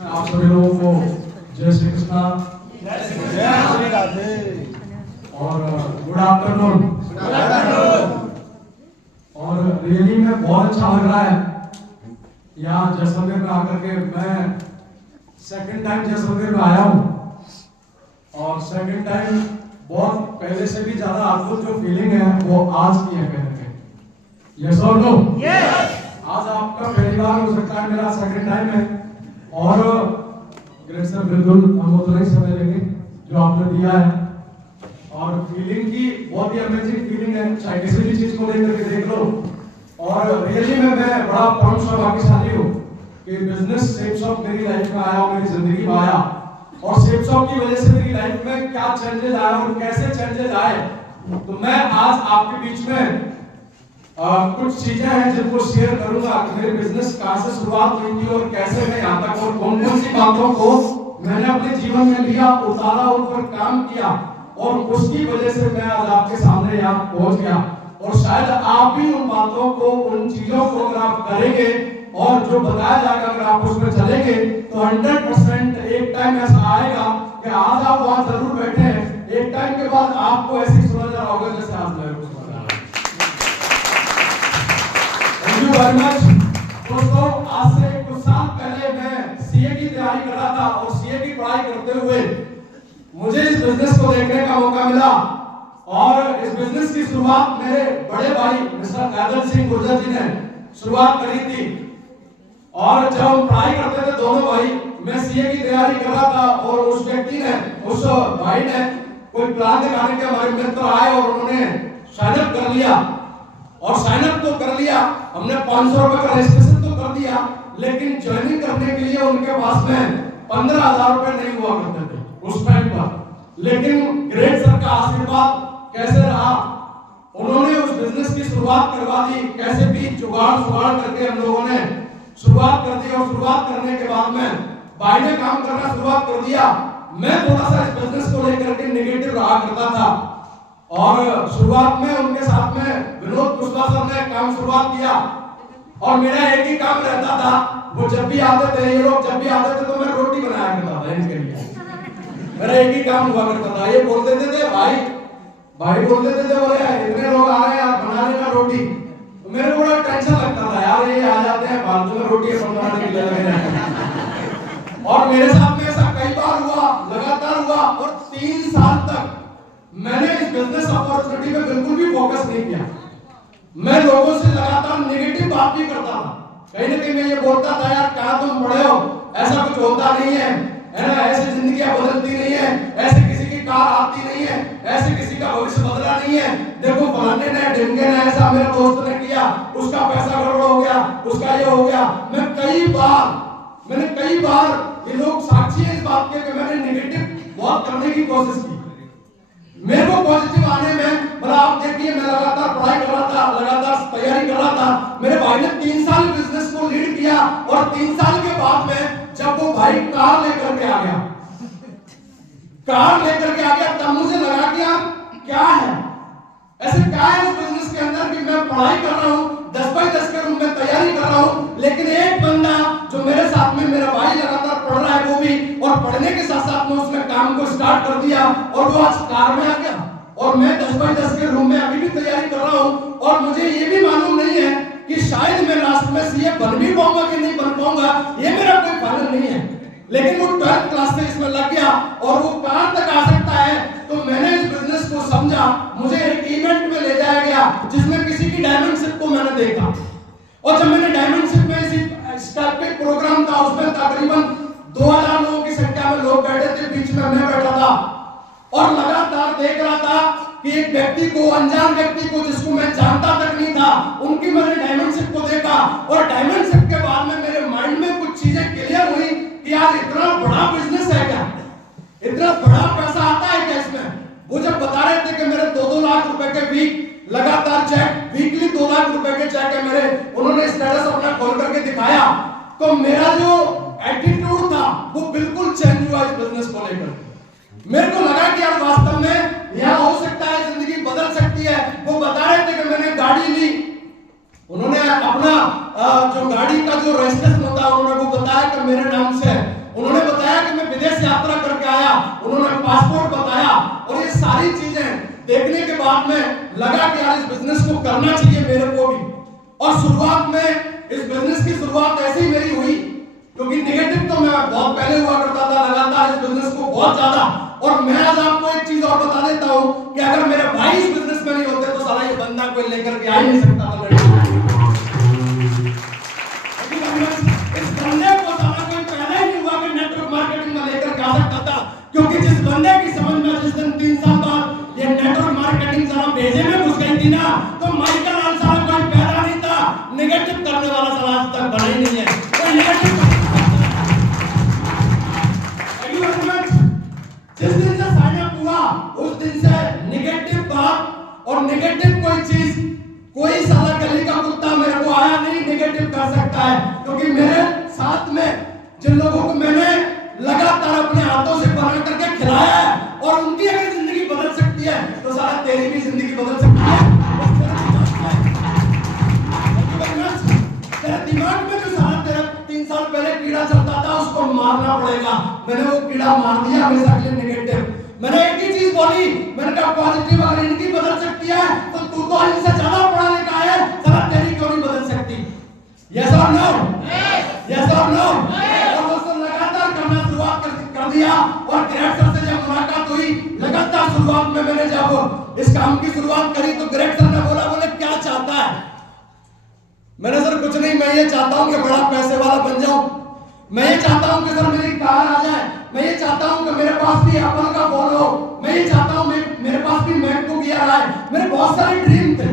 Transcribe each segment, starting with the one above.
आप सभी लोगों को जय श्री कृष्णा और गुड आफ्टरनून। और रियली में बहुत अच्छा लग रहा है यहाँ जैसलमेर में आकर के। मैं सेकंड टाइम जैसलमेर में आया हूँ और सेकंड टाइम बहुत पहले से भी ज्यादा अद्भुत जो फीलिंग है वो आज की है कहीं पे। यस और नो? आज आपका पहली बार हो सकता है, मेरा सेकंड टाइम है। और ग्रेट सर बिल्कुल हम उतना ही समय लेंगे जो आपने दिया है। और फीलिंग की बहुत ही अमेजिंग फीलिंग है, चाहे किसी भी चीज को लेकर के देख लो। और रियली में मैं बड़ा प्राउड और भाग्यशाली हूँ कि बिजनेस सेफ शॉप मेरी लाइफ में आया और मेरी जिंदगी में आया। और सेफ शॉप की वजह से मेरी लाइफ में क्या चेंजेस आए और कैसे चेंजेस आए, तो मैं आज आपके बीच में कुछ चीजें हैं जिनको शेयर करूंगा कि मेरे बिजनेस कहां से शुरुआत हुई थी और कैसे मैं यहाँ तक, और कौन कौन सी बातों को मैंने अपने जीवन में लिया, उतारा, उन पर काम किया और उसकी वजह से मैं आज आपके सामने यहाँ पहुंच गया। और शायद आप भी उन बातों को, उन चीजों को अगर आप करेंगे और जो बताया जाएगा अगर आप उसमें चलेंगे तो 100% एक टाइम ऐसा आएगा कि आज आप वहां जरूर बैठे हैं, एक टाइम के बाद आपको ऐसी सुना जा रहा होगा जैसे आज मैं दोस्तों। आज से कुछ साल पहले मैं सीए की तैयारी कर रहा था और सीए की पढ़ाई करते हुए मुझे इस बिजनेस को देखने का मौका मिला। और इस बिजनेस की शुरुआत मेरे बड़े भाई मिस्टर कादर सिंह गुर्जर जी ने शुरुआत करी थी। और जब हम पढ़ाई करते थे दोनों भाई, मैं सीए की तैयारी कर रहा था और उस व्यक्ति ने, उस भाई ने कोई प्लान दिखाने के हमारे मित्र आए और उन्होंने साइन अप कर लिया। और साइन अप तो कर लिया हमने, 500 रुपए का रजिस्ट्रेशन तो कर दिया, लेकिन ज्वाइनिंग करने के लिए उनके पास में 15,000 रुपए नहीं हुआ करते थे उस टाइम पर। लेकिन ग्रेट सर का आशीर्वाद कैसे रहा, उन्होंने उस बिजनेस की शुरुआत करवा दी। कैसे भी जुगाड़ करके हम लोगों ने शुरुआत कर दी। और शुरुआत करने के बाद में भाई ने काम करना शुरुआत कर दिया। मैं थोड़ा सा इस बिजनेस को लेकर के नेगेटिव रहा करता था और शुरुआत में उनके साथ में विनोद कुशवाहा सर ने काम शुरुआत किया। और मेरा एक ही काम रहता था, वो जब भी आते थे, ये लोग जब भी आते थे तो मैं रोटी बनाया करता था इनके लिए। मेरा एक ही काम हुआ करता था। ये बोल देते थे भाई बोल देते थे, बोले इतने लोग आ रहे हैं बना लेना रोटी। तो मेरे को बड़ा टेंशन लगता था, यार ये आ जाते हैं फालतू में रोटी बनाने के लिए। और मेरे साथ में ऐसा कई बार हुआ, लगातार हुआ। और 3 साल तक मैंने इस बिजनेस अपॉर्चुनिटी पे बिल्कुल भी फोकस नहीं किया। मैं लोगों से लगातार नेगेटिव बात भी करता था। कहीं ना कहीं मैं ये बोलता था, यार कहाँ तुम पढ़े हो, ऐसा कुछ होता नहीं है ना, ऐसी जिंदगियां बदलती नहीं है, ऐसे किसी की कार आती नहीं है, ऐसे किसी का भविष्य बदला नहीं है। देखो फलाने ने, ढिमके ने, ऐसा मेरे दोस्त ने किया, उसका पैसा गड़बड़ हो गया, उसका ये हो गया। मैंने कई बार ये लोग साक्षी है इस बात के कि मैंने नेगेटिव बहुत करने की कोशिश की। मेरे को पॉजिटिव आने में, मतलब आप देखिए मैं लगातार पढ़ाई कर रहा था, लगातार तैयारी कर रहा था। मेरे भाई ने 3 साल बिजनेस को लीड किया। और 3 साल के बाद में जब वो भाई कार लेकर के आ गया, तब मुझे लगा कि यार क्या है, ऐसे क्या है इस बिजनेस के अंदर कि मैं पढ़ाई कर रहा हूँ, 10 बाई 10 के रूम में तैयारी कर रहा हूँ, लेकिन एक बंदा जो मेरे साथ में, मेरा भाई लगातार पढ़ रहा है वो भी, और पढ़ने के साथ साथ में उसने काम को स्टार्ट कर दिया और वो आज कार में आ गया। और मैं 10 बाई 10 के रूम में अभी भी तैयारी कर रहा हूँ। और मुझे ये भी मालूम नहीं है कि शायद मैं लास्ट में सीए बन भी पाऊंगा कि नहीं बन पाऊंगा, ये मेरा कोई फाइनल नहीं है। लेकिन वो 12th क्लास से इसमें लग गया और वो कहां तक आ सकता है। तो मैंने इस बिजनेस को समझा, मुझे एक इवेंट में ले जाया गया जिसमें किसी की डायमंडशिप को मैंने देखा। और जब मैंने डायमंडशिप में इस टाइप के प्रोग्राम था, उसमें तकरीबन 2000 लोगों की संख्या में लोग बैठे थे, बीच में मैं बैठा था और लगातार देख रहा था कि एक व्यक्ति को, अनजान व्यक्ति को, जिसको मैं जानता तक नहीं था, उनकी मैंने डायमंडशिप को देखा। और डायमंडशिप के बाद में मेरे माइंड में कुछ चीजें क्लियर हुई कि यार इतना बड़ा बिजनेस है क्या, इतना बड़ा पैसा आता है क्या इसमें। वो जब बता रहे थे कि मेरे 2-2 लाख रुपए के वीक लगातार चेक, वीकली 2 लाख रुपए के चेक है मेरे, उन्होंने स्टेटस अपना खोल करके दिखाया, तो मेरा जो एटीट्यूड था वो बिल्कुल चेंज हुआ इस बिजनेस को लेकर। मेरे को लगा कि यार वास्तव में यहाँ हो सकता है, जिंदगी बदल सकती है। वो बता रहे थे कि मैंने गाड़ी ली, उन्होंने अपना जो गाड़ी का जो रजिस्ट्रेशन होता है उन्होंने वो बताया कि मेरे नाम से है। पासपोर्ट बताया, और ये सारी चीजें देखने के बाद में लगा कि यार इस बिजनेस को करना चाहिए मेरे को भी। और शुरुआत में इस बिजनेस की शुरुआत ऐसे ही मेरी हुई, क्योंकि निगेटिव तो मैं बहुत पहले हुआ करता था लगातार इस बिजनेस को बहुत ज्यादा। और मैं आज आपको एक चीज और बता देता हूं कि अगर मेरे भाई इस बिजनेस में नहीं होते तो साला ये बंदा कोई लेकर के आ ही नहीं सकता था। इस बंदे को साला कोई पहले ही नहीं हुआ कि नेटवर्क मार्केटिंग में लेकर के आ सकता था, क्योंकि जिस बंदे की समझ में जिस दिन 3 साल बाद ये नेटवर्क मार्केटिंग साला भेजे में घुस गई थी ना, तो माइकल लाल साला कोई पैदा नहीं था, नेगेटिव करने वाला साला आज तक बना ही नहीं है। कोई नेगेटिव जिस दिन से साइन अप हुआ उस दिन से नेगेटिव बात और नेगेटिव कोई चीज, कोई साला गली का कुत्ता मेरे को आया नहीं नेगेटिव कर सकता है, क्योंकि मेरे साथ में जिन लोगों को मैंने लगातार अपने हाथों से बना करके खिलाया है, और उनकी अगर जिंदगी बदल सकती है तो साला तेरी भी जिंदगी बदल सकती है। तेरे दिमाग में जो साला तेरा 3 साल पहले कीड़ा चलता था उसको मारना पड़ेगा। मैंने वो कीड़ा मार दिया हमेशा के लिए नेगेटिव। मैंने एक ही चीज बोली, मैंने कहा पॉजिटिव अगर इनकी बदल सकती है तो तू तो इनसे ज्यादा पढ़ा लिखा है, साला तेरी क्यों नहीं बदल सकती? यस और नो? यस और नो? और दोस्तों लगातार करना शुरुआत कर दिया, और ग्रेट सर से जब मुलाकात हुई, लगातार शुरुआत में मैंने जब इस काम की शुरुआत करी तो ग्रेट सर ने बोले क्या चाहता है? मैंने सर कुछ नहीं, मैं ये चाहता हूं कि बड़ा पैसे वाला बन जाऊं, मैं ये चाहता हूं कि सर मेरी कार आ जाए, मैं ये चाहता हूं कि मेरे पास भी एप्पल का फोन हो, मैं ये चाहता हूं मेरे पास भी मैकबुक एयर आए। मेरे बहुत सारे ड्रीम थे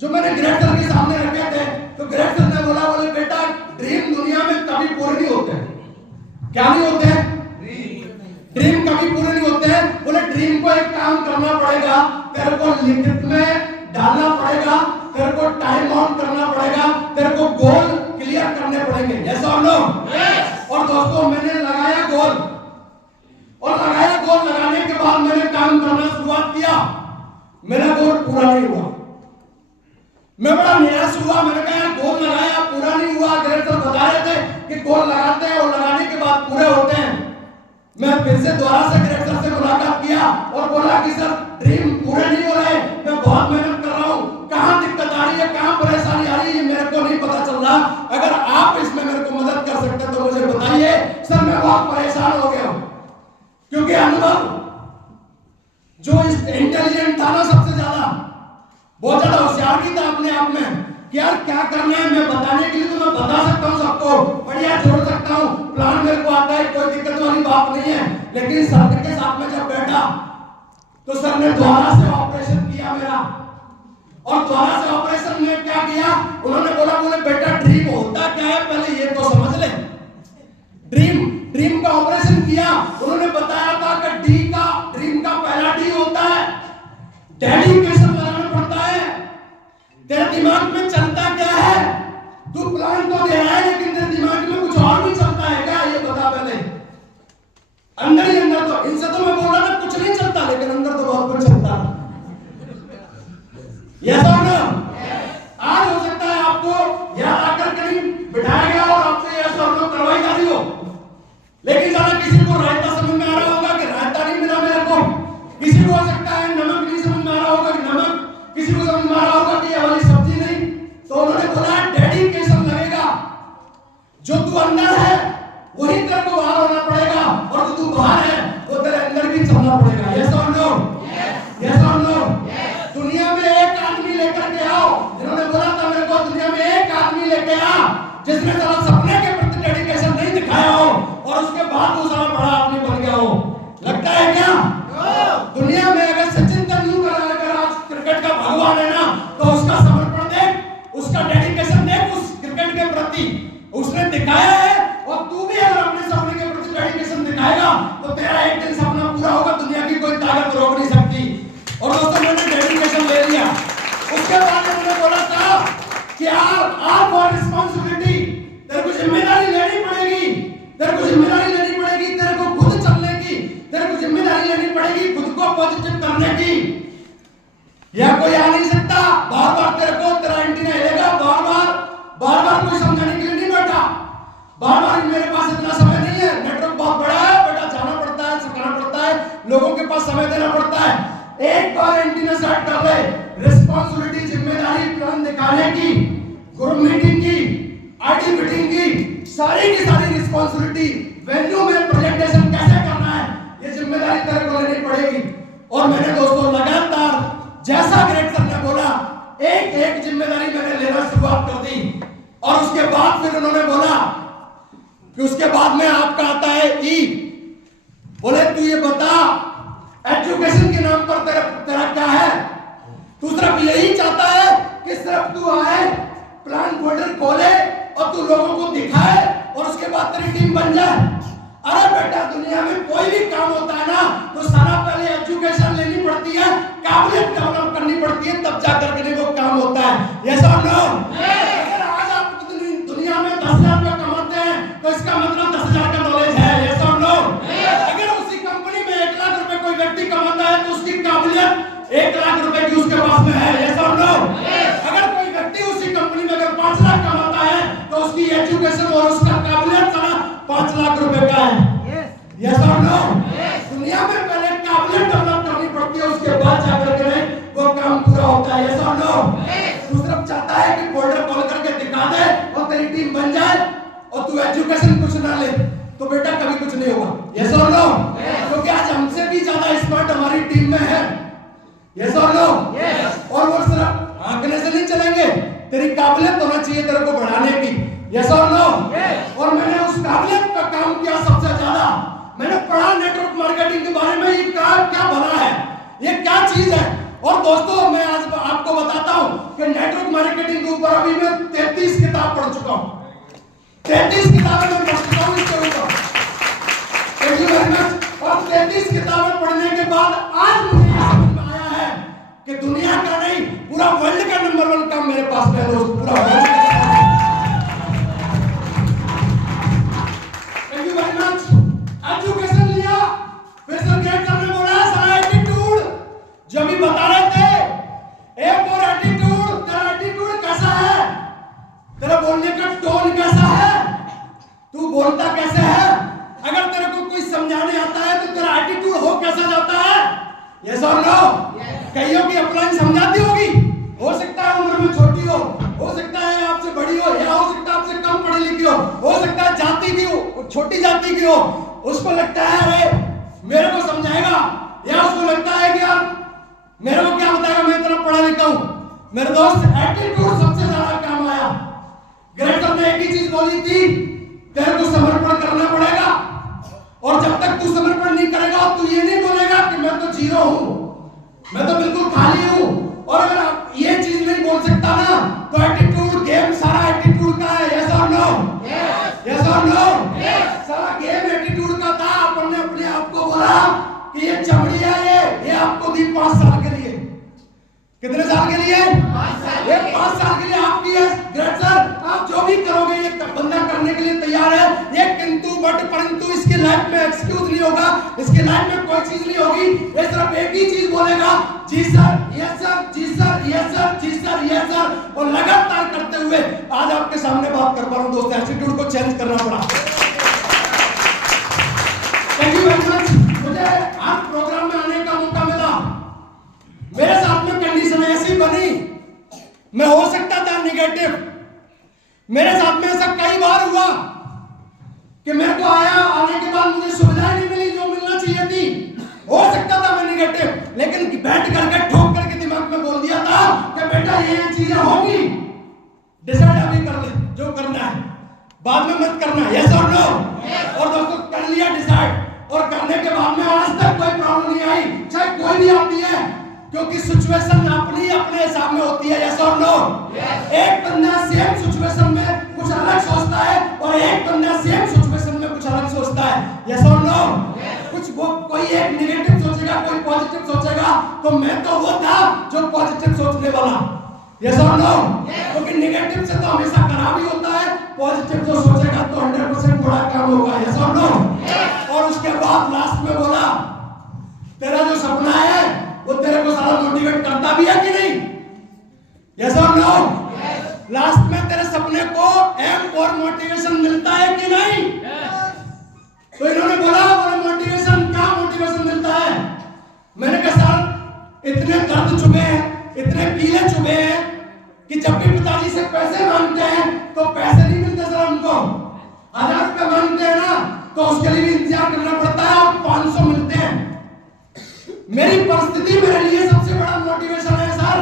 जो मैंने ग्रेट सर के सामने रखे थे। तो ग्रेट सर ने बोले बेटा ड्रीम दुनिया में कभी पूरे नहीं होते। क्या नहीं होते? ड्रीम कभी पूरे नहीं होते हैं। बोले ड्रीम को एक काम करना पड़ेगा, तेरे को लिखित में डालना पड़ेगा, तेरे को टाइम ऑन करना पड़ेगा, तेरे को गोल क्लियर करने पड़ेंगे। यस और नो? और दोस्तों मैंने लगाया गोल, और लगाने के बाद मैंने काम करना शुरुआत किया। मेरा गोल पूरा नहीं हुआ, मैं बड़ा निराश हुआ। मैंने कहा गोल लगाया पूरा नहीं हुआ। ग्रेट सर बता रहे थे कि गोल लगाते हैं और लगाने के बाद पूरे होते हैं। मैं फिर से दोबारा से ग्रेट सर से मुलाकात किया और बोला कि सर ड्रीम पूरे नहीं हो रहे, मैं बहुत मेहनत कर रहा हूँ, कहाँ दिक्कत आ रही है, कहाँ परेशानी आ रही है, मेरे को नहीं पता चल रहा। अगर आप इसमें मेरे को मदद कर सकते तो मुझे बताइए। सर मैं बहुत परेशान हो गया हूँ, क्योंकि अनुभव जो इंटेलिजेंट था ना सबसे ज्यादा, बहुत ज्यादा होशियार भी था अपने आप में कि यार क्या करना है, मैं बताने के लिए तो मैं बता सकता हूँ सबको, बढ़िया जोड़ सकता हूँ, प्लान मेरे को आता है, कोई दिक्कत वाली बात नहीं है। लेकिन सर के साथ में जब बैठा तो सर ने दोबारा से ऑपरेशन किया मेरा, और दोबारा से ऑपरेशन में क्या किया, उन्होंने बोले बेटा ड्रीम होता क्या है पहले ये तो समझ ले। ड्रीम का ऑपरेशन किया, उन्होंने बताया था कि ड्रीम का पहला डी होता है डेडिकेशन लगाना पड़ता है। तेरे दिमाग में चलता क्या है? तू प्लान तो दे रहा है लेकिन तेरे दिमाग में कुछ और भी चलता है क्या, ये बता पहले। अंदर ही अंदर तो इनसे तो मैं बोल रहा था कुछ नहीं चलता, लेकिन अंदर तो बहुत कुछ चलता है। यस और नो? आज हो सकता है आपको याद आकर कहीं बिठाया गया और आपसे यस और नो करवाई जा रही हो, लेकिन ज्यादा किसी को रायता समझ में आ रहा होगा कि रायता नहीं मिला मेरे को, किसी को हो सकता है नमक नहीं समझ में आ रहा होगा कि नमक, किसी को समझ में आ रहा होगा कि ये वाली सब्जी नहीं। तो उन्होंने बोला डेडिकेशन लगेगा, जो तू अंदर है वही तेरे को बाहर होना पड़ेगा, और जो तू बाहर है वो तेरे अंदर भी चलना पड़ेगा। यस और नो? यस और नो? दुनिया में एक आदमी लेकर के आओ, जिन्होंने बोला था मेरे को दुनिया में एक आदमी लेके आ जिसने सारा सपने के प्रति डेडिकेशन नहीं दिखाया हो और उसके बाद वो सारा बड़ा आदमी बन गया हो। लगता है क्या? दुनिया में अगर सचिन तेंदुलकर अगर आज क्रिकेट का भगवान है ना, तो उसका समर्पण देख, उसका डेडिकेशन देख उस क्रिकेट के प्रति, उसने दिखाया है। और तू भी अगर अपने सपने के प्रति डेडिकेशन दिखाएगा तो तेरा एक दिन सपना पूरा होगा, दुनिया की कोई ताकत रोक नहीं सकती। और दोस्तों मैंने डेडिकेशन ले लिया, उसके बाद उन्होंने बोला था कि आप और रिस्पांसिबिलिटी, तेरे को जिम्मेदारी लेनी पड़ेगी, तेरे को जिम्मेदारी लेनी पड़ेगी, तेरे को खुद चलने की, तेरे को जिम्मेदारी लेनी पड़ेगी, खुद को पॉजिटिव करने की। यह कोई आ नहीं सकता बार बार तेरे को तेरा एंटीना हिलेगा, बार बार कोई समझाने के लिए नहीं बैठा, बार बार मेरे पास इतना समय नहीं है, नेटवर्क बहुत बड़ा है बेटा, जाना पड़ता है, सिखाना पड़ता है, लोगों समय देना पड़ता है। एक बार एंटीना सेट कर ले, रिस्पॉन्सिबिलिटी, जिम्मेदारी, प्लान दिखाने की, ग्रुप मीटिंग की, आईटी मीटिंग की, सारी की सारी रिस्पॉन्सिबिलिटी, वेन्यू में प्रेजेंटेशन कैसे करना है, ये जिम्मेदारी तेरे को लेनी पड़ेगी। और मैंने दोस्तों लगातार जैसा ग्रेट सर ने बोला, एक एक जिम्मेदारी मैंने लेना शुरुआत कर दी। और उसके बाद फिर उन्होंने बोला कि उसके बाद में आपका आता है ई। बोले तू ये बता, एजुकेशन के नाम पर तेरा क्या है? तू सिर्फ यही चाहता है कि सिर्फ तू आए, प्लान फोल्डर खोले और तू लोगों को दिखाए और उसके बाद तेरी टीम बन जाए? अरे बेटा, दुनिया में कोई भी काम होता है ना तो सारा पहले एजुकेशन लेनी पड़ती है, काबिलियत डेवलप करनी पड़ती है, तब जाकर के वो काम होता है। यस और नो? अगर आज आप दुनिया में 10,000 रुपए कमाते हैं तो इसका मतलब 10,000 का नॉलेज है। यस और नो? अगर उसी कंपनी में 1 लाख रुपए कोई व्यक्ति कमाता है तो उसकी काबिलियत 1 लाख रुपए की उसके पास में है। यस और नो? अगर कोई व्यक्ति उसी कंपनी में अगर 5 लाख कमाता है तो उसकी एजुकेशन और उसका काबिलियत सारा 5 लाख रुपए का है। यस और नो? दुनिया में पहले काबिलियत डेवलप करनी पड़ती है, उसके बाद जाकर के वो काम पूरा होता है। यस और नो? तू सिर्फ चाहता है कि फोल्डर खोल करके दिखा दे और तेरी टीम बन जाए और तू एजुकेशन कुछ ना ले तो बेटा कभी कुछ नहीं होगा। यस और नो? क्योंकि आज हमसे भी ज्यादा स्मार्ट हमारी टीम में है। यस और नो? और वो सिर्फ आंकने से नहीं चलेंगे, तेरी काबिलियत होना चाहिए तेरे को बढ़ाने की। यस और नो? और मैंने उस काबिलियत का काम किया सबसे ज्यादा। मैंने पढ़ा नेटवर्क मार्केटिंग के बारे में, ये क्या भला है, ये क्या चीज है। और दोस्तों मैं आज आपको बताता हूं कि नेटवर्क मार्केटिंग के ऊपर अभी मैं 33 किताब पढ़ चुका हूं। 33 किताबें मैं पढ़ चुका हूं इसके ऊपर। Thank you very much. और 33 किताबें पढ़ने के बाद आज मुझे समझ में आया है कि दुनिया का नहीं, पूरा वर्ल्ड का नंबर 1 काम मेरे पास में है दोस्त, पूरा वर्ल्ड का। Thank you very much. Education लिया, फिर सर ग्रेट सर ने बोला सारा एटीट्यूड जो भी बता रहे थे, एक और एटीट्यूड, तेरा एटीट्यूड कैसा है, तेरा बोलने का टोन कैसा है, तू बोलता कैसे है। अगर तेरे को कोई समझाने आता है तो तेरा एटीट्यूड हो कैसा जाता है। यस और नो? कईयों की अपलाइन समझाती होगी, हो सकता है उम्र में छोटी हो सकता है आपसे बड़ी हो, या हो सकता है आपसे कम पढ़ी लिखी हो सकता है जाति की हो, छोटी जाति की हो। उसको लगता है अरे मेरे को समझाएगा, या उसको लगता है कि यार मेरे को क्या बताएगा, मैं इतना पढ़ा लिखा हूं। मेरे दोस्त, एटीट्यूड सबसे ज्यादा काम आया। ग्रेट सर ने एक ही चीज बोली थी, तेरे को समर्पण करना पड़ेगा, और जब तक तू समर्पण नहीं करेगा तू ये नहीं बोलेगा कि मैं तो जीरो हूं, मैं तो बिल्कुल खाली हूं। और अगर आप ये चीज नहीं बोल सकता ना तो एटीट्यूड गेम सारा एटीट्यूड का है। यस और नो? यस और नो? सारा गेम एटीट्यूड का था। अपन ने अपने आप को बोला कि ये चमड़ी है, ये आपको दी 5 साल के लिए। कितने साल के लिए? 5 साल। ये 5 साल के लिए आपकी है। ग्रेट सर, आप जो भी करोगे ये बंदा करने के लिए तैयार है। ये किंतु बट परंतु इसकी लाइफ में एक्सक्यूज नहीं होगा, इसकी लाइफ में कोई चीज नहीं होगी। ये सिर्फ एक ही चीज बोलेगा, जी सर, यस सर, जी सर, यस सर, जी सर, यस सर, और लगातार करते हुए आज आपके सामने बात कर पा रहा हूं दोस्त। एटीट्यूड को चेंज करना पड़ा। Thank you very much. मुझे आज प्रोग्राम में आने का मौका मिला। मेरे साथ में कंडीशन ऐसी बनी, मैं हो सकता था निगेटिव। मेरे साथ में ऐसा कई बार हुआ कि मेरे को आने के बाद मुझे सुविधाएं नहीं मिली जो मिलना चाहिए थी। हो सकता था मैं निगेटिव, लेकिन बैठ करके ठोक करके दिमाग में बोल दिया था कि बेटा ये चीजें होंगी, डिसाइड अभी कर ले, जो करना है बाद में मत करना। यस और नो? और दोस्तों कर लिया डिसाइड, और करने के बाद में आज तक कोई प्रॉब्लम नहीं आई, चाहे कोई भी आती है, क्योंकि सिचुएशन अपनी अपने हिसाब में होती है। यस और नो? एक बंदा सेम सिचुएशन में कुछ अलग सोचता है और एक बंदा सेम सिचुएशन में कुछ अलग सोचता है। यस और नो? कुछ वो कोई एक नेगेटिव सोचेगा, कोई पॉजिटिव सोचेगा, तो मैं तो वो था जो पॉजिटिव सोचने वाला। यस और नो? क्योंकि नेगेटिव से तो हमेशा खराब ही होता है, पॉजिटिव जो सोचेगा तो 100% बड़ा काम होगा। यस और नो? और उसके बाद लास्ट में बोला, तेरा जो सपना है वो तेरे को सारा मोटिवेट करता भी है कि नहीं? यस और नो? लास्ट में तेरे सपने को एम और मोटिवेशन मिलता है कि नहीं? तो इन्होंने बोला मोटिवेशन, क्या मोटिवेशन मिलता है? दर्द चुभे हैं, इतने कीले चुभे हैं कि जब भी पिताजी से पैसे मांगते हैं तो पैसे नहीं मिलते सर हमको। 1000 रुपए मांगते हैं ना तो उसके लिए भी इंतजार करना पड़ता है और 500 मिलते हैं। मेरी परिस्थिति मेरे लिए सबसे बड़ा मोटिवेशन है सर।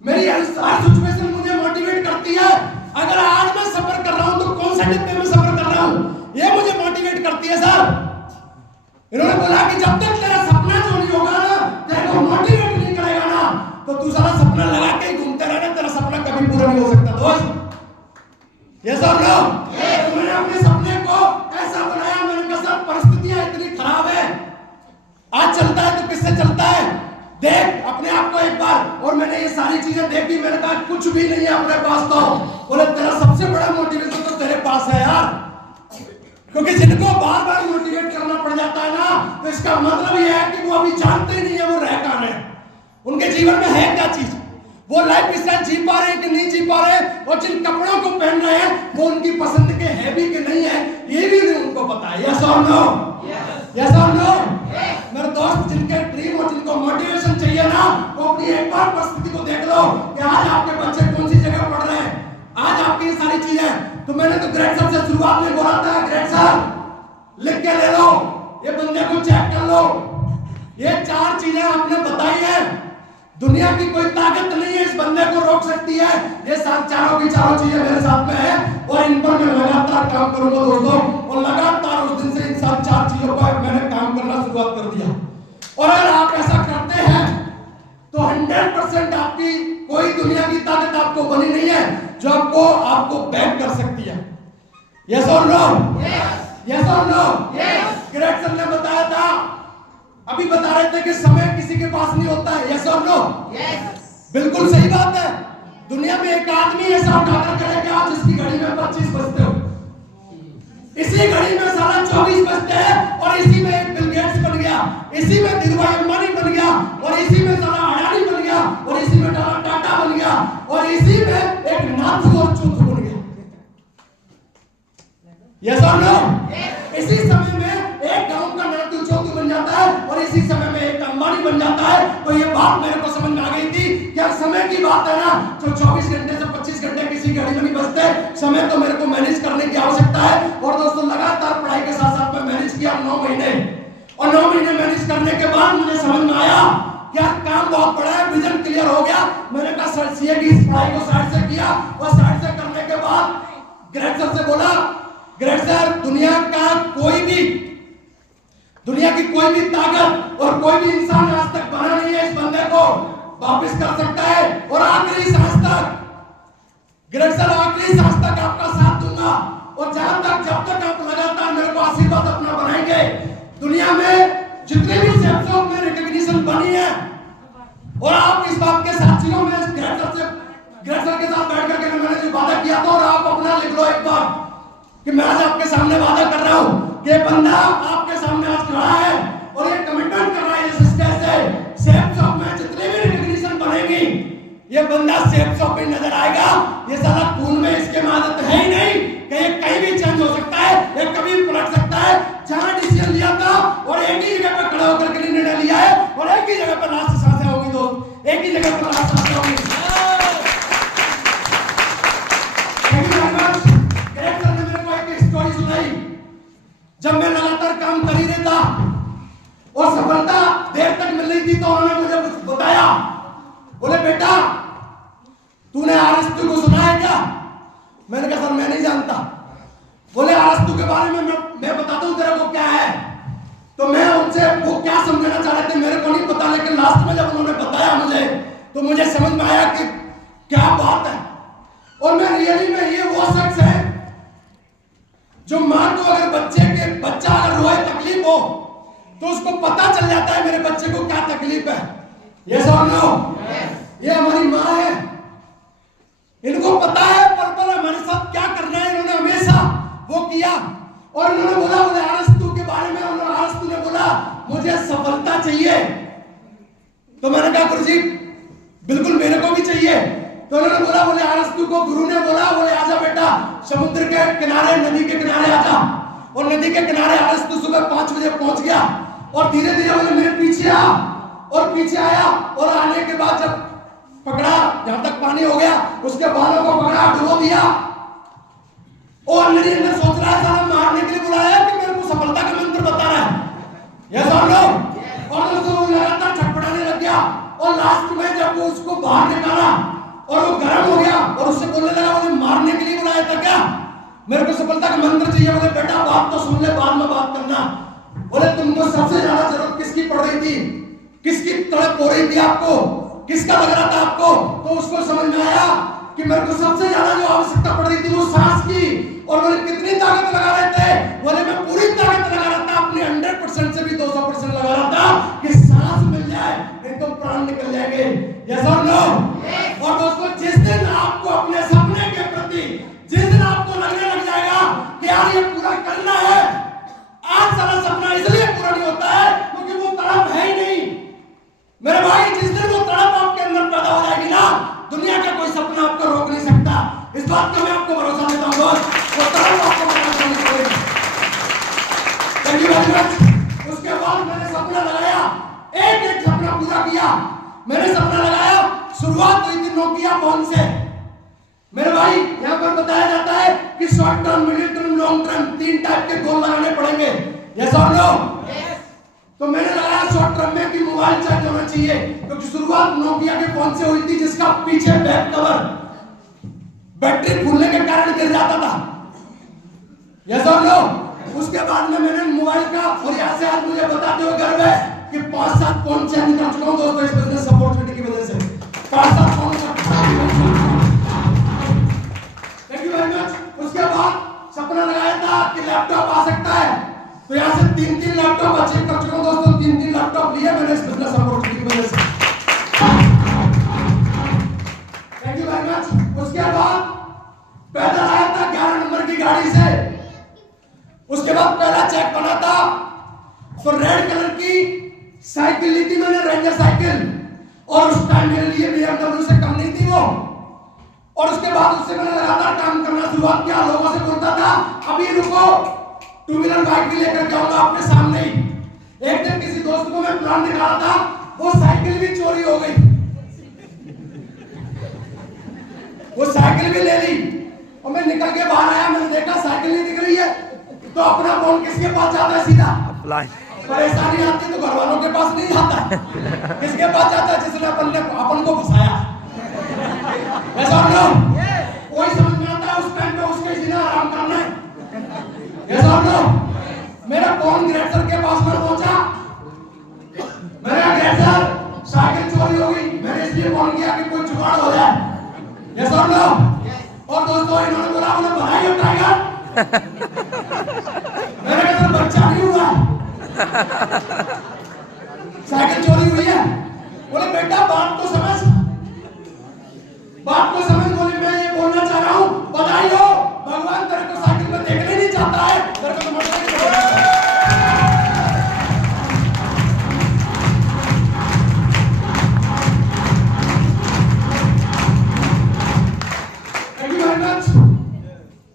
मेरी हर सिचुएशन मुझे मोटिवेट करती है। अगर आज मैं सफर कर रहा हूं तो कौन सा डिब्बे में सफर कर रहा हूं, ये मुझे मोटिवेट करती है सर। इन्होंने बोला कि जब तक तेरा सपना जो नहीं होगा ना, तेरे को मोटिवेट नहीं करेगा ना, तो तू सारा सपना लगा के घूमते रहना, तेरा सपना कभी पूरा नहीं हो सकता दोस्त। ये सब लोग मैंने अपने सपने को ऐसा बनाया, मैंने कहा सर परिस्थितियां इतनी खराब है, आज चलता है तो किससे चलता है, देख अपने आप को एक बार। और मैंने ये सारी चीजें देखी, मैंने कहा कुछ भी नहीं है अपने पास तो। बोले तेरा सबसे बड़ा मोटिवेशन तो तेरे पास है यार, क्योंकि जिनको बार बार मोटिवेट करना पड़ जाता है ना, तो इसका मतलब ये है कि वो अभी जानते ही नहीं है वो रह कहां रहे हैं, उनके जीवन में है क्या चीज, वो लाइफ स्टाइल जी पा रहे हैं कि नहीं जी पा रहे हैं, और जिन कपड़ों को पहन रहे हैं वो उनकी पसंद के है भी कि नहीं है, ये भी नहीं उनको पता है। यस और नो, यस और नो। मेरे दोस्त जिनके ड्रीम और जिनको मोटिवेशन चाहिए ना, वो अपनी एक बार परिस्थिति को देख लो कि आज आपके बच्चे कौन सी जगह पढ़ रहे हैं, आज आपकी ये सारी चीजें। तो मैंने तो ग्रेट सर से शुरुआत में बोला था, ग्रेट सर लिख के ले लो, ये बंदे को चेक कर लो, ये 4 चीजें आपने बताई है, दुनिया की कोई ताकत नहीं है इस बंदे को रोक सकती है। ये चारों की चारों चीजें मेरे साथ में है और इन पर मैं लगातार काम करूंगा दोस्तों। और लगातार उस दिन से इन 4 चीजों पर मैंने काम करना शुरुआत कर दिया। और अगर आप ऐसा करते हैं तो 100% आपकी कोई दुनिया की ताकत आपको बनी नहीं है जो आपको बैक कर सकती है। यस और नो, यस और नो। ग्रेट सर ने बताया था, अभी बता रहे थे कि समय किसी के पास नहीं होता है। यस और नो, बिल्कुल सही बात है। दुनिया में एक आदमी ऐसा उठाकर करेगा जिसकी घड़ी में 25 बजते हो, इसी घड़ी में सारा 24 बजते हैं, और इसी में एक बिल गेट्स बन गया, इसी में धीरूभाई अंबानी बन गया, और इसी में सारा अडानी बन गया, और इसी में टाटा बन गया, और इसी में एक नाथू और चूथू बन गया। यस और नो। इसी समय में एक गांव का नाथू चौथू बन जाता है, और इसी समय में एक अंबानी बन जाता है। तो ये बात मेरे को समझ में आ गई थी, क्या समय की बात है ना, जो 24 घंटे से 25 घंटे किसी घड़ी में नहीं बचते, समय तो मेरे को मैनेज करने की आवश्यकता है। और दोस्तों लगातार पढ़ाई के साथ साथ मैं मैनेज किया 9 महीने, और 9 महीने मैनेज करने के बाद मुझे समझ में आया क्या काम बहुत बड़ा है, विजन क्लियर हो गया। मैंने कहा सर सीए की इस पढ़ाई को साइड से किया, और साइड से करने के बाद ग्रेट सर से बोला, ग्रेट सर दुनिया की कोई भी ताकत और कोई भी इंसान आज तक बना नहीं है इस बंदे को वापस कर सकता है, और आखिरी सांस तक ग्रेट सर आखिरी सांस तक आपका साथ दूंगा, और जब तक आप लगातार मेरे को आशीर्वाद अपना बनाएंगे, दुनिया में जितने भी सेक्टरों में रिकॉग्निशन बनी है, और आप इस बात के साथियों में ग्रेट सर के साथ बैठ करके मैंने जो वादा किया था, और आप अपना लिख लो एक बार कि मैं आज आपके सामने वादा कर रहा हूं कि बंदा आपके सामने आज खड़ा है और ये कमिटमेंट कर रहा है इस स्टेज से, सेफ शॉप में जितने भी रिकॉग्निशन बनेगी, ये बंदा सेफ शॉप में नजर आएगा। ये सारा खून में इसके में आदत है ही नहीं कि ये कहीं भी चेंज हो सकता है, ये कभी भी पलट सकता है। जहां डिसीजन लिया था और एक ही जगह पर खड़ा होकर के निर्णय लिया है, और एक ही जगह पर लास्ट सांसें होगी दोस्त, एक ही जगह पर लास्ट सांसें होगी। जब मैं लगातार काम कर ही रहा था और सफलता देर तक मिल रही थी, तो उन्होंने मुझे बताया, बोले बेटा तूने अरस्तु को सुना है क्या? मैंने कहा सर मैं नहीं जानता। बोले अरस्तु के बारे में मैं बताता हूं तेरे को क्या है। तो मैं उनसे वो क्या समझाना चाह रहे थे मेरे को नहीं पता, लेकिन लास्ट में जब उन्होंने बताया मुझे, तो मुझे समझ में आया कि क्या बात है। और मैं रियली में ये वो शख्स है जो मां को अगर बच्चा अगर रोए तकलीफ हो तो उसको पता चल जाता है मेरे बच्चे को क्या तकलीफ है। यस और नो। ये हमारी मां है, इनको पता है पर हमारे साथ क्या करना है, इन्होंने हमेशा वो किया। और इन्होंने बोला अरस्तु के बारे में, अरस्तु ने बोला मुझे सफलता चाहिए। तो मैंने कहा गुरुजी बिल्कुल मेरे को भी चाहिए। तो उन्होंने बोला अरस्तु को गुरु ने बोला आजा बेटा समुद्र के किनारे, नदी के किनारे आजा। और नदी के किनारे अरस्तु सुबह 5 बजे पहुंच गया, और धीरे धीरे बोले मेरे पीछे आ। और पीछे आया और आने के बाद जब पकड़ा, जहां तक पानी हो गया, उसके बालों को पकड़ा, डुबो दिया। और ऑलरेडी अंदर सोच रहा है साला मारने के लिए बुलाया कि मेरे को सफलता का मंत्र बता रहा है। यस और नो? और दोस्तों लगातार छटपटाने लग गया और लास्ट में जब वो उसको बाहर निकाला और वो गर्म हो गया और उससे बोलने लगा, मुझे मारने के लिए बुलाया था क्या? मेरे को सफलता का मंत्र चाहिए। बोले बेटा बात तो सुन ले, बाद में बात करना। बोले तुमको सबसे ज्यादा जरूरत किसकी पड़ रही थी, किसकी तड़प हो रही थी आपको, किसका लग रहा था आपको? तो उसको समझ में आया कि मेरे को सबसे ज्यादा जो आवश्यकता पड़ रही थी वो सांस की। और बोले कितनी ताकत लगा रहे थे? बोले मैं पूरी ताकत लगा रहा था, अपनी 100% से भी 200% लगा रहा था कि सांस मिल जाए, नहीं तो प्राण निकल जाएंगे। यस और नो? और दोस्तों जिस दिन आपको अपने सपने के प्रति, जिस दिन आपको लगने लग जाएगा कि यार ये पूरा करना है, आज सारा सपना इसलिए पूरा नहीं होता है क्योंकि वो तड़प है ही नहीं। मेरे भाई जिस दिन वो तड़प आपके अंदर पैदा हो जाएगी ना, दुनिया का कोई सपना आपको रोक नहीं सकता। इस बात का मैं आपको भरोसा देता हूँ। वो तड़प आपको पैदा करनी पड़ेगी। उसके बाद मैंने सपना लगाया, एक एक सपना पूरा किया। मैंने सपना लगाया, शुरुआत हुई थी नोकिया फोन से। मेरे भाई यहाँ पर बताया जाता है कि short term, middle term, long term, 3 type के गोल लगाने पड़ेंगे। यस और नो? तो मैंने लगाया शॉर्ट टर्म में कि मोबाइल चार्ज होना चाहिए, क्योंकि शुरुआत नोकिया के फोन से हुई थी जिसका पीछे बैक कवर बैटरी फूलने के कारण गिर जाता था। यस और नो? उसके बाद में मैंने मोबाइल का, और यहाँ से आज मुझे बताते हुए गर्व है कि 5-7 फोन चेंज कर चुका हूँ दोस्तों इस बिजनेस अपॉर्चुनिटी की वजह से। 5-7 phone. Thank you very much. उसके बाद सपना लगाया था कि लैपटॉप आ सकता है, तो यहाँ से 3-3 लैपटॉप अचीव कर चुका हूँ दोस्तों। 3-3 लैपटॉप लिए मैंने इस बिजनेस अपॉर्चुनिटी की वजह से। Thank you very much. उसके बाद पैदल आया था 11 नंबर की गाड़ी से। उसके बाद पहला चेक बना था, तो रेड कलर की साइकिल ली थी मैंने, रेंजर साइकिल, और उस टाइम मेरे लिए BMW से कम नहीं थी वो। और उसके बाद उससे मैंने लगातार काम करना शुरुआत किया, लोगों से बोलता था अभी रुको, 2 व्हीलर बाइक भी लेकर जाऊंगा आपके सामने ही। एक दिन किसी दोस्त को मैं प्लान दिखा रहा था, वो साइकिल भी चोरी हो गई, वो साइकिल भी ले ली। और मैं निकल के बाहर आया, मैंने देखा साइकिल नहीं दिख रही है, तो अपना फोन किसके पास जाता है? सीधा परेशानी आती तो घर वालों के पास नहीं जाता है, किसके पास जाता है? जिसने अपन को फंसाया। ऐसा नो? कोई समझ में आता है उस टाइम पे उसके सीधा आराम करना है। ऐसा नो? मेरा फोन ग्रेड सर के पास में पहुंचा, मेरा ग्रेड सर साइकिल चोरी हो गई, मैंने इसलिए फोन किया कि कोई जुगाड़ हो जाए। ऐसा नो? और दोस्तों इन्होंने बोला उन्हें बधाई हो टाइगर, मेरे घर बच्चा नहीं हुआ, साइकिल चोरी हुई है। बोले बेटा बात तो समझ, बात को समझ। बोले मैं ये बोलना चाह रहा हूँ, बधाई हो, भगवान तेरे को साइकिल में देखने नहीं चाहता है, तेरे को समझ नहीं।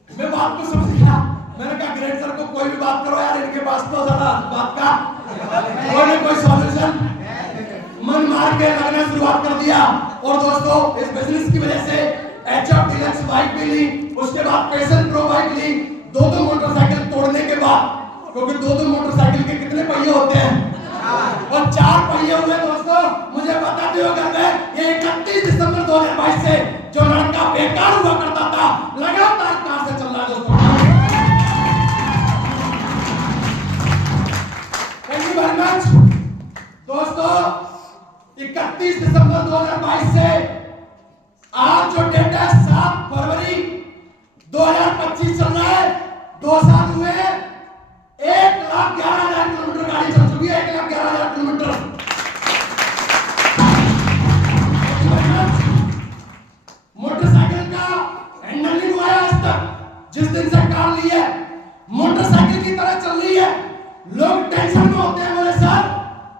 मैं बात को समझ गया। मैंने कहा ग्रेड सर को कोई भी बात करो यार, इनके पास तो ज्यादा बात का कोई सॉल्यूशन, मन मार के लगना शुरुआत कर दिया। और दोस्तों इस बिजनेस की वजह से HF डिलक्स बाइक भी ली, उसके बाद पैशन प्रो बाइक ली, 2-2 मोटरसाइकिल तोड़ने के बाद, क्योंकि 2-2 मोटरसाइकिल के कितने पहिए होते हैं? और 4 पहिए हुए दोस्तों। मुझे बताते हो गर्व है, ये 31 दिसंबर 2022 से जो लड़का बेकार हुआ करता था लगातार कार से चल रहा है दोस्तों। थैंक यू वेरी मच दोस्तों। 31 दिसंबर 2022 से आज जो डेट है 7 फरवरी 2025 चल रहा है, 2 साल हुए, 1,11,000 किलोमीटर गाड़ी चल चुकी है, 1,11,000 किलोमीटर। मोटरसाइकिल का हैंडल नहीं हुआ है आज तक, जिस दिन से कार ली है मोटरसाइकिल की तरह चल रही है। लोग टेंशन में होते हैं, बोले सर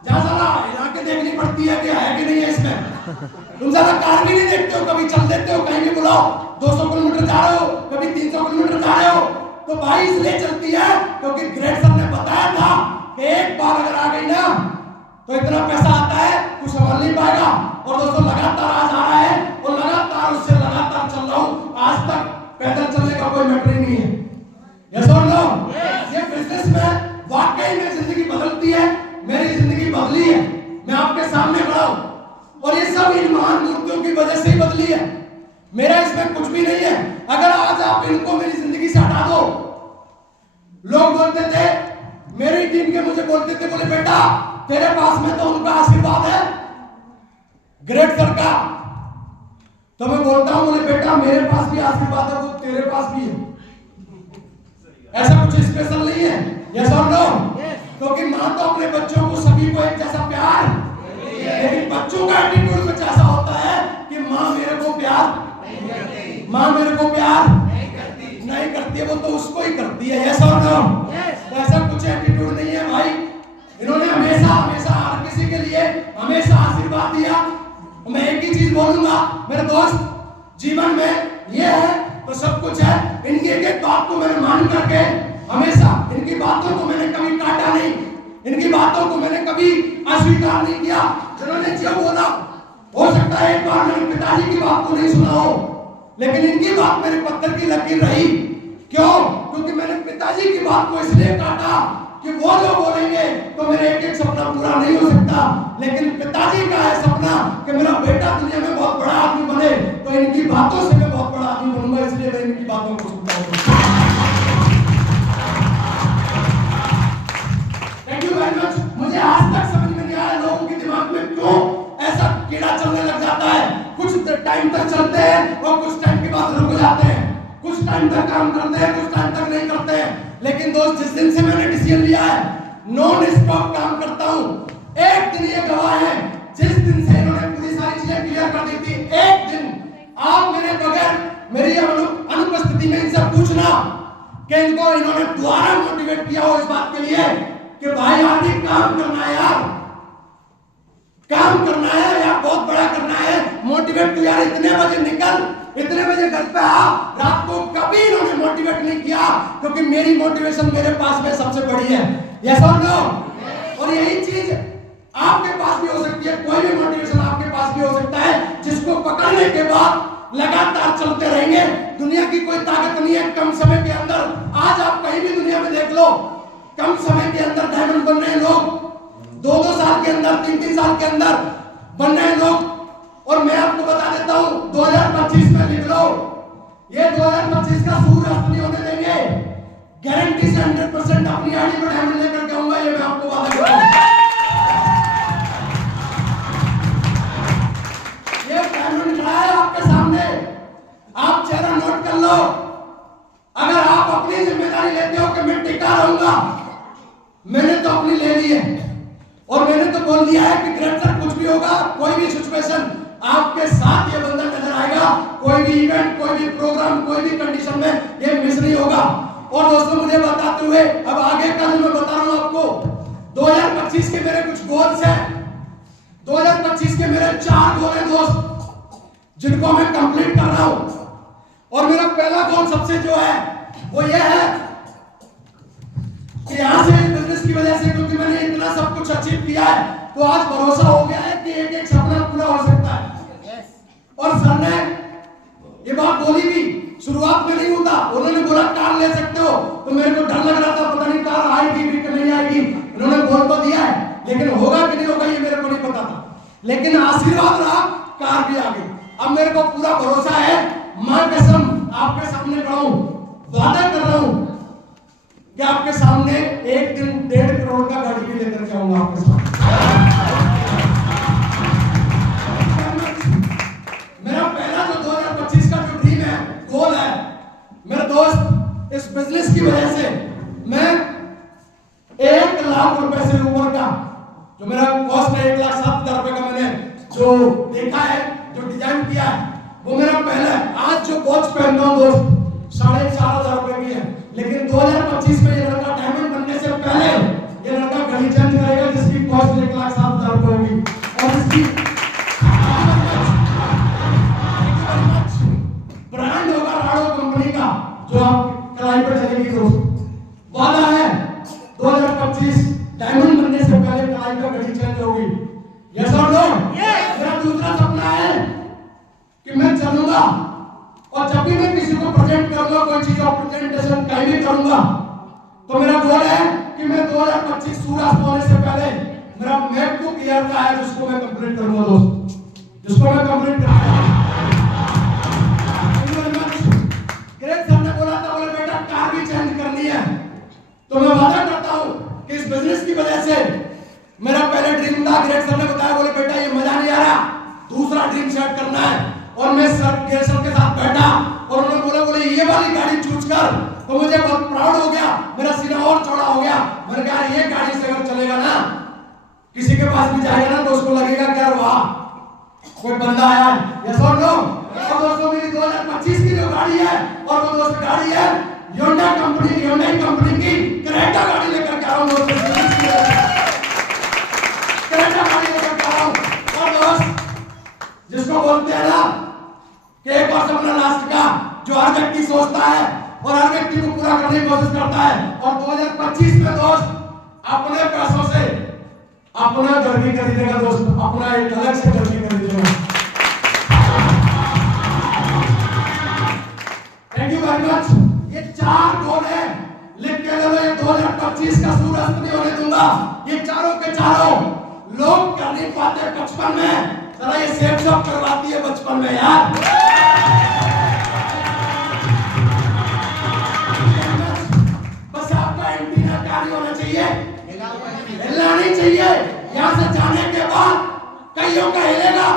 ज्यादा हिला के देखनी पड़ती है कि है कि नहीं है इसमें। तुम ज्यादा कार भी नहीं देखते हो, कभी चल देते हो, कहीं भी बुलाओ 200 किलोमीटर जा रहे हो, कभी 300 किलोमीटर जा रहे हो। तो भाई इसलिए चलती है क्योंकि ग्रेड सर ने बताया था कि एक बार अगर आ गई ना तो इतना पैसा आता है कुछ संभाल नहीं पाएगा। और दोस्तों लगातार आज आ रहा है और लगातार उससे लगातार चल रहा हूं, आज तक पैदल चलने का कोई मैटर ही नहीं है। यस और नो? ये बिजनेस में वाकई में जिंदगी बदलती है, मेरी जिंदगी बदली है, मैं आपके सामने खड़ा हूं और ये सब इन महान मूर्तियों की वजह से ही बदली है, मेरा इसमें कुछ भी नहीं है। अगर आज आप इनको मेरी जिंदगी से हटा दो, लोग बोलते थे, मेरी टीम के मुझे बोलते थे, बोले बेटा तेरे पास में तो उनका आशीर्वाद है ग्रेट सर का, तो मैं बोलता हूं बोले बेटा मेरे पास भी आशीर्वाद है, वो तेरे पास भी है, ऐसा कुछ स्पेशल नहीं है। यस और नो? क्योंकि मां तो अपने बच्चों को सभी को एक जैसा प्यार, लेकिन बच्चों का एटीट्यूड कुछ ऐसा होता है कि मां मेरे को प्यार मां मेरे को प्यार नहीं करती है, वो तो उसको ही करती है। यस और नो? तो ऐसा कुछ एटीट्यूड नहीं है भाई, इन्होंने हमेशा हमेशा हर किसी के लिए हमेशा आशीर्वाद दिया। मैं एक ही चीज बोलूंगा मेरे दोस्त, जीवन में ये है तो सब कुछ है। इनकी एक एक बात को मैंने मान करके हमेशा, इनकी बातों को मैंने कभी काटा नहीं, इनकी बातों को मैंने कभी अस्वीकार नहीं किया। जिन्होंने जो बोला, हो सकता है एक बार मेरे पिताजी की बात को नहीं सुना हो, लेकिन इनकी बात मेरे पत्थर की लकीर रही। क्यों? क्योंकि मैंने पिताजी की बात को इसलिए काटा कि वो जो बोलेंगे तो मेरे एक एक सपना पूरा नहीं हो सकता, लेकिन पिताजी का है सपना कि मेरा बेटा दुनिया में बहुत बड़ा आदमी बने, तो इनकी बातों से मैं बहुत बड़ा आदमी बनूंगा, इसलिए मैं इनकी बातों को सुनता हूं। Thank you very much. मुझे आज तक समझ में नहीं आया लोगों के दिमाग में क्यों ऐसा कीड़ा चलने लग जाता है। कुछ टाइम तक चलते हैं और कुछ टाइम के बाद रुक जाते हैं, कुछ टाइम तक काम करते हैं, कुछ टाइम तक नहीं करते हैं। लेकिन दोस्त, जिस दिन से मैंने डिसीजन लिया है नॉन स्टॉप काम करता हूं, एक दिन ये गवाह है, जिस दिन से इन्होंने पूरी सारी चीजें क्लियर कर दी थी, एक दिन आप मेरे बगैर मेरी अनुपस्थिति में इनसे पूछना कि इनको इन्होंने दोबारा मोटिवेट किया हो इस बात के लिए कि भाई आगे काम करना है यार, काम करना है यार, बहुत बड़ा करना है, मोटिवेट तो यार इतने बजे निकल, इतने बजे घर पे आ। रात को कभी इन्होंने मोटिवेट नहीं किया, क्योंकि मेरी मोटिवेशन मेरे पास में सबसे बड़ी है। यस और नो? और यही चीज आपके पास भी हो सकती है, कोई भी मोटिवेशन आपके पास भी हो सकता है, जिसको पकड़ने के बाद लगातार चलते रहेंगे। दुनिया की कोई ताकत नहीं है कम समय के अंदर, आज आप कहीं भी दुनिया में देख लो, कम समय के अंदर डायमंड बन रहे हैं लोग, 2-2 साल के अंदर, 3-3 साल के अंदर बन रहे हैं लोग। और मैं आपको बता देता हूं 2025 में लिख लो, ये 2025 का सूर्य अस्त नहीं होने देंगे, गारंटी से 100% अपनी आईडी पर डायमंड लेकर के आऊंगा, ये मैं आपको वादा करता हूं। ये डायमंड खड़ा है आपके सामने, आप चेहरा नोट कर लो। अगर आप अपनी जिम्मेदारी लेते हो कि मैं टिका रहूंगा, मैंने तो अपनी ले ली है और मैंने तो बोल दिया है कि ग्रेट सर कुछ भी होगा, कोई भी सिचुएशन आपके साथ ये बंदा नजर आएगा, कोई भी इवेंट, कोई भी प्रोग्राम, कोई भी कंडीशन में ये मिस नहीं होगा। और दोस्तों, मुझे बताते हुए अब आगे का जो मैं बता रहा हूं आपको, 2025 के मेरे कुछ गोल्स हैं। 2025 के मेरे 4 गोल हैं दोस्त, जिनको मैं कंप्लीट कर रहा हूं। और मेरा पहला गोल सबसे जो है वो ये है कि यहां से बिजनेस की वजह से, क्योंकि मैंने इतना सब कुछ अचीव किया है, तो आज भरोसा हो गया है कि एक एक सपना पूरा हो सकता है। और सर ने ये बात बोली भी, शुरुआत में नहीं होता, उन्होंने बोला कार ले सकते हो, तो मेरे को डर लग रहा था, पता नहीं कार आएगी भी कि नहीं आएगी। उन्होंने बोल तो दिया है, लेकिन होगा कि नहीं होगा ये मेरे को नहीं पता था, लेकिन आशीर्वाद रहा, कार भी आ गई। अब मेरे को पूरा भरोसा है, मां कसम आपके सामने खड़ा हूं, वादा कर रहा हूं कि आपके सामने एक दिन 1.5 करोड़ का गाड़ी भी लेकर के आऊंगा आपके सामने। मेरा पहला जो 2025 का जो ड्रीम है, गोल है, मेरे दोस्त, इस बिजनेस की वजह से मैं 1 लाख रुपए से ऊपर का, जो मेरा कॉस्ट है 1,07,000 रुपए का, मैंने जो देखा है, जो डिजाइन किया है, वो मेरा पहला है। आज जो वॉच पहन रहा हूं दोस्त 4,500 रुपए की है, लेकिन 2025 में ये लड़का डायमंड बनने से पहले ये लड़का घड़ी चेंज करेगा, जिसकी कॉस्ट 1,07,000 रुपए होगी। और इसकी ब्रांड होगा राडो कंपनी का, जो आप कलाई पर चलेगी दोस्त। वादा है 2025 डायमंड बनने से पहले कलाई का गठी चेंज होगी। यस और नो? मेरा दूसरा सपना है कि मैं चलूंगा और जब भी मैं किसी को प्रेजेंट करूंगा, कोई चीज ऑफ प्रेजेंटेशन कहीं भी करूंगा, तो मेरा गोल है कि मैं 2025 सूर्यास्त होने से पहले मेरा मैप को क्लियर का है, जिसको मैं कंप्लीट करूंगा दोस्त, जिसको मैं कंप्लीट करूंगा। ग्रेट सर ने बोला था, बोले बेटा कार भी चेंज करनी है, तो मैं वादा करता हूं कि इस बिजनेस की वजह से मेरा पहले ड्रीम था, ग्रेट सर ने बताया, बोले बेटा ये मजा नहीं आ रहा, दूसरा ड्रीम सेट करना है। और मैं सर ग्रेट सर के साथ बैठा और उन्होंने बोला, बोले ये वाली गाड़ी चूज कर, तो मुझे बहुत प्राउड हो गया, मेरा सीना और चौड़ा हो गया। मैंने कहा ये गाड़ी से अगर चलेगा ना, किसी के पास भी जाएगा ना, तो उसको लगेगा कि यार वाह कोई बंदा आया है। यस और नो? और दोस्तों मेरी 2025 की जो गाड़ी है, और वो दोस्त गाड़ी है Hyundai कंपनी की क्रेटा गाड़ी लेकर के आ रहा हूं दोस्तों, क्रेटा गाड़ी लेकर के आ रहा हूं। और दोस्त जिसको बोलते हैं ना कि एक और सपना लास्ट का, जो हर व्यक्ति सोचता है और हर व्यक्ति को पूरा करने की कोशिश करता है, और 2025 में दोस्त अपने पैसों से अपना घर भी खरीदेगा दोस्त, अपना एक अलग से घर भी खरीदेगा। Thank you very much. ये 4 गोल है, लिख के ले लो, ये 2025 का सूर्यास्त नहीं होने दूंगा। ये चारों के चारों लोग कर नहीं पाते बचपन में, जरा ये सेफ शॉप करवाती है बचपन में यार। बस आपका एंटीना क्या नहीं होना चाहिए, हिलना नहीं चाहिए। यहाँ से जाने के बाद कईयों का हिलेगा,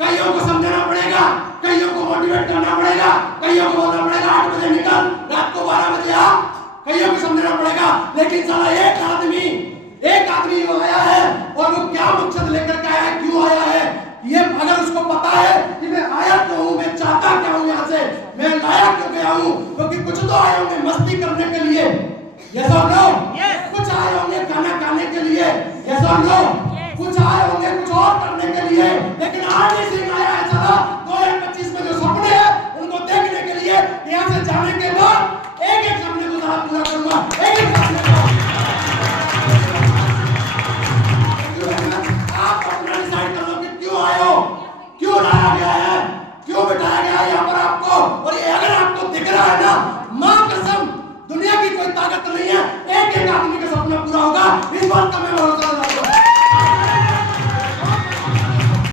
कईयों को समझाना पड़ेगा, कईयों को मोटिवेट करना पड़ेगा, कईयों को बोलना पड़ेगा 8 बजे निकल, रात को 12 बजे आ, कईयों को समझाना पड़ेगा। लेकिन साला एक आदमी जो आया है, और वो क्या मकसद लेकर के आया है, क्यों आया है, ये अगर उसको पता है कि मैं आया क्यों हूं, मैं चाहता क्या हूं, यहाँ से मैं लाया क्यों गया हूं, क्योंकि कुछ तो आए होंगे मस्ती करने के लिए, यस और नो? कुछ आए होंगे खाना खाने के लिए, यस और नो? कुछ आए होंगे कुछ और करने के लिए, लेकिन आरडी सिंह आया है साला 2025 में जो सपने हैं उनको देखने के लिए। यहाँ से जाने के बाद एक सपने को सारा पूरा करूंगा, एक सपने को। आप अपना डिसाइड कर लो कि क्यों आए हो, क्यों लाया गया है, क्यों बिठाया गया है यहाँ पर आपको। और ये अगर आपको दिख रहा है ना, मां कसम दुनिया की कोई ताकत नहीं है, एक आदमी का सपना पूरा होगा, इस बात का मैं भरोसा